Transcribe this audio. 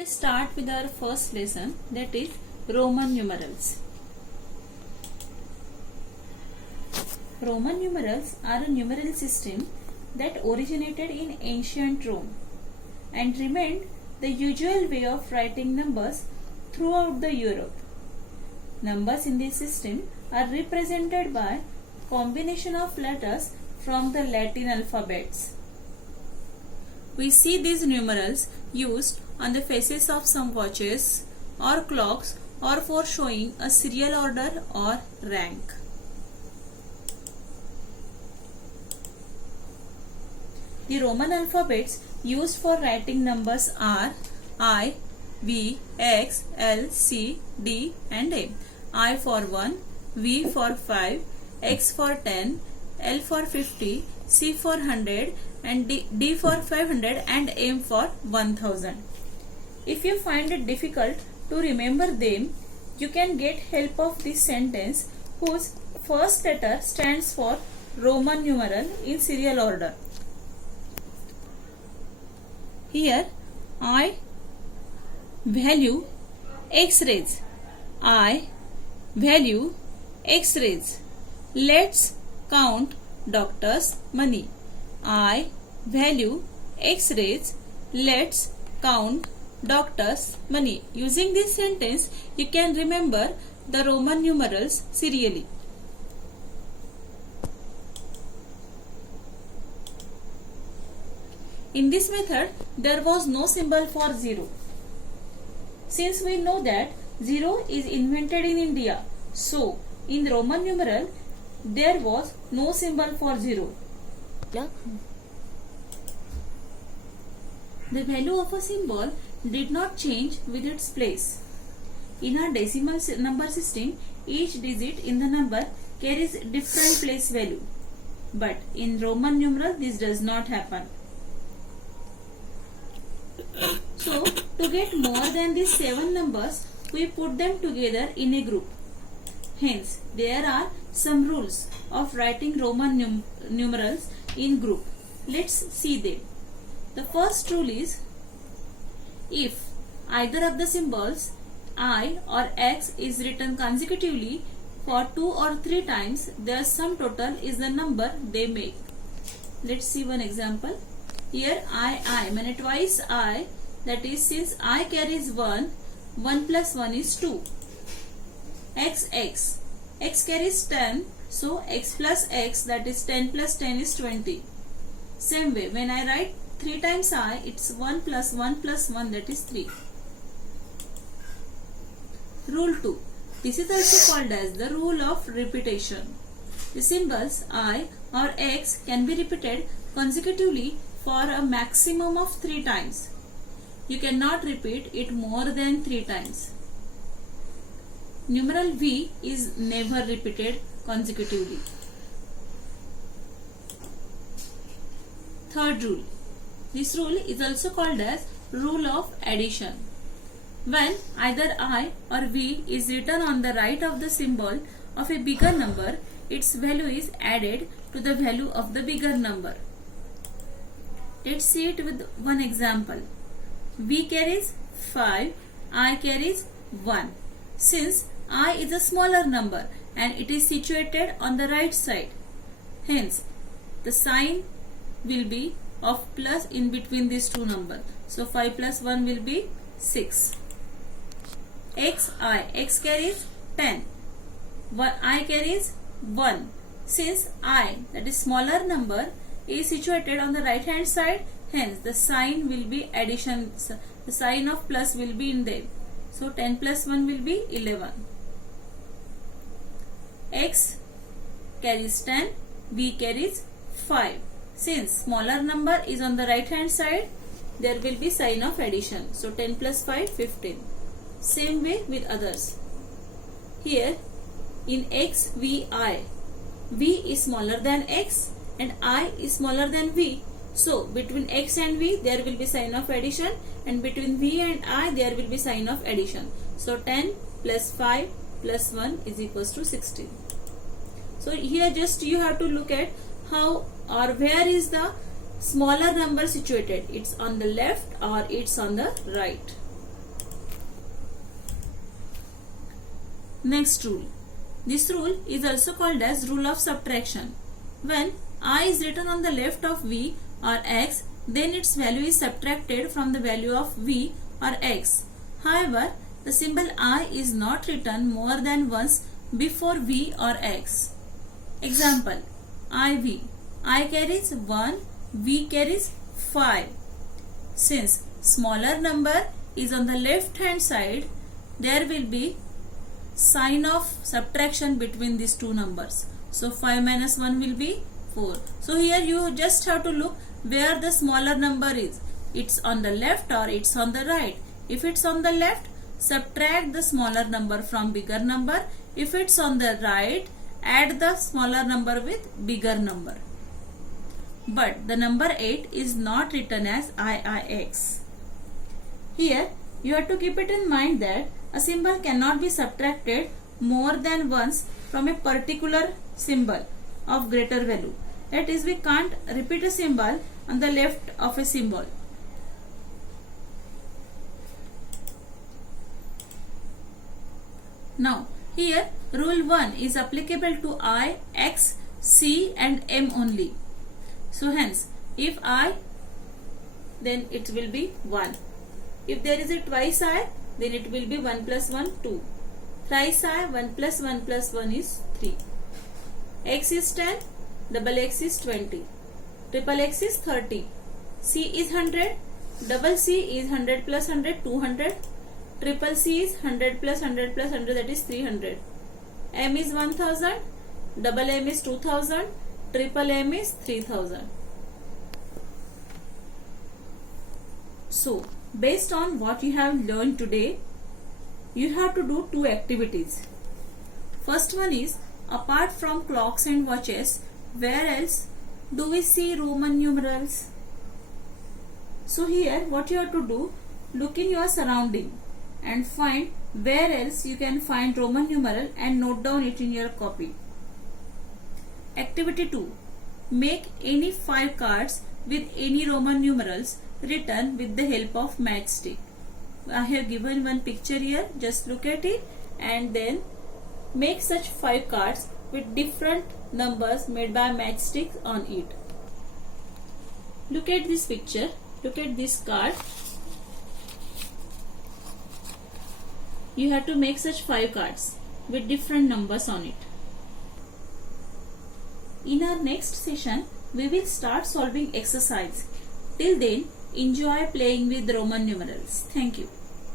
Let's start with our first lesson, that is Roman numerals. Roman numerals are a numeral system that originated in ancient Rome and remained the usual way of writing numbers throughout the Europe. Numbers in this system are represented by combination of letters from the Latin alphabets. We see these numerals used on the faces of some watches or clocks or for showing a serial order or rank. The Roman alphabets used for writing numbers are I, V, X, L, C, D and M. I for 1, V for 5, X for 10, L for 50, C for 100 and D for 500 and M for 1000. If you find it difficult to remember them, you can get help of this sentence whose first letter stands for Roman numeral in serial order. Here I value X-rays. I value X-rays. Let's count doctor's money. I value X-rays. Let's count doctor's money. Using this sentence, you can remember the Roman numerals serially. In this method, there was no symbol for 0. Since we know that 0 is invented in India, so in Roman numeral, there was no symbol for 0. The value of a symbol did not change with its place. In our decimal number system, each digit in the number carries different place value. But in Roman numeral, this does not happen. So, to get more than these 7 numbers, we put them together in a group. Hence, there are some rules of writing Roman numerals in group. Let's see them. The first rule is, if either of the symbols I or X is written consecutively for 2 or 3 times, their sum total is the number they make. Let's see one example. Here I mean twice I, that is, since I carries 1, 1 plus 1 is 2. X carries 10, so X plus X, that is 10 plus 10 is 20. Same way, when I write 3 times I, it's 1 plus 1 plus 1, that is 3. Rule 2. This is also called as the rule of repetition. The symbols I or X can be repeated consecutively for a maximum of 3 times. You cannot repeat it more than 3 times. Numeral V is never repeated consecutively. Third rule. This rule is also called as rule of addition. When either I or V is written on the right of the symbol of a bigger number, its value is added to the value of the bigger number. Let's see it with one example. V carries 5, I carries 1. Since I is a smaller number and it is situated on the right side, hence the sign will be of plus in between these two numbers. So 5 plus 1 will be 6. X carries 10. I carries 1. Since I, that is smaller number, is situated on the right hand side, hence the sign will be addition, the sign of plus will be in there. So 10 plus 1 will be 11. X carries 10, V carries 5. Since smaller number is on the right hand side, there will be sign of addition. So 10 plus 5, 15. Same way with others. Here in X, V, I. V is smaller than X and I is smaller than V. So between X and V there will be sign of addition, and between V and I there will be sign of addition. So 10 plus 5 plus 1 is equals to 16. So here just you have to look at how or where is the smaller number situated. It's on the left or it's on the right. Next rule. This rule is also called as rule of subtraction. When I is written on the left of v or x, then its value is subtracted from the value of v or x. However, the symbol I is not written more than once before v or x. Example, IV. I carries 1, v carries 5. Since smaller number is on the left hand side, there will be sign of subtraction between these two numbers. So 5 minus 1 will be 4. So here you just have to look where the smaller number is. It's on the left or it's on the right. If it's on the left, subtract the smaller number from bigger number. If it's on the right, add the smaller number with bigger number. But the number 8 is not written as IIX. Here you have to keep it in mind that a symbol cannot be subtracted more than once from a particular symbol of greater value. That is, we can't repeat a symbol on the left of a symbol. Now here rule 1 is applicable to I, X, C and M only. So hence if I, then it will be 1. If there is a twice I, then it will be 1 plus 1, 2. Thrice I, 1 plus 1 plus 1 is 3. X is 10, double X is 20. Triple X is 30. C is 100, double C is 100 plus 100, 200. Triple C is 100 plus 100 plus 100, that is 300. M is 1000, double M is 2000, triple M is 3000. So, based on what you have learned today, you have to do two activities. First one is, apart from clocks and watches, where else do we see Roman numerals? So here what you have to do, look in your surrounding and find where else you can find Roman numeral and note down it in your copy. Activity 2. Make any 5 cards with any Roman numerals written with the help of matchstick. I have given one picture here, just look at it and then make such 5 cards with different numbers made by matchstick on it. Look at this picture, look at this card. You have to make such 5 cards with different numbers on it. In our next session, we will start solving exercise. Till then, enjoy playing with Roman numerals. Thank you.